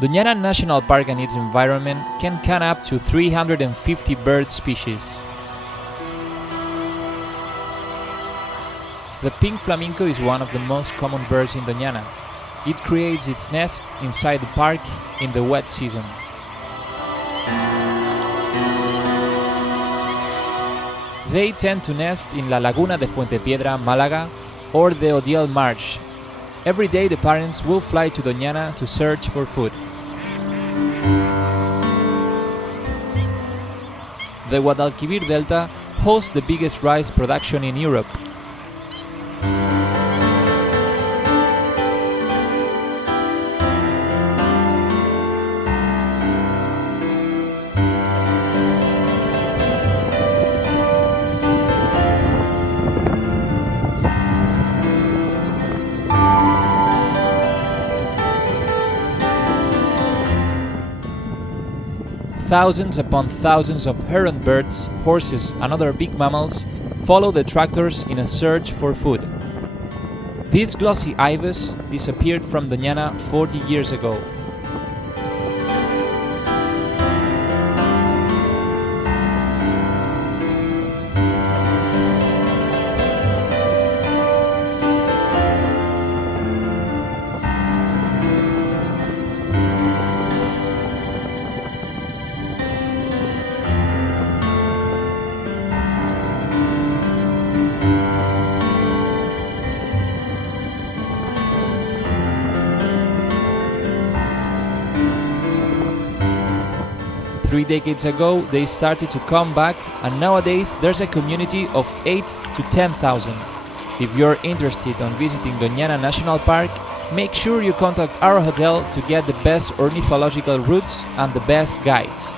Doñana National Park and its environment can count up to 350 bird species. The pink flamenco is one of the most common birds in Doñana. It creates its nest inside the park in the wet season. They tend to nest in La Laguna de Fuentepiedra, Málaga, or the Odiel Marsh. Every day the parents will fly to Doñana to search for food. The Guadalquivir Delta hosts the biggest rice production in Europe. Thousands upon thousands of heron birds, horses and other big mammals follow the tractors in a search for food. This glossy ibis disappeared from Doñana 40 years ago. Three decades ago, they started to come back, and nowadays there's a community of 8 to 10,000. If you're interested in visiting Doñana National Park, make sure you contact our hotel to get the best ornithological routes and the best guides.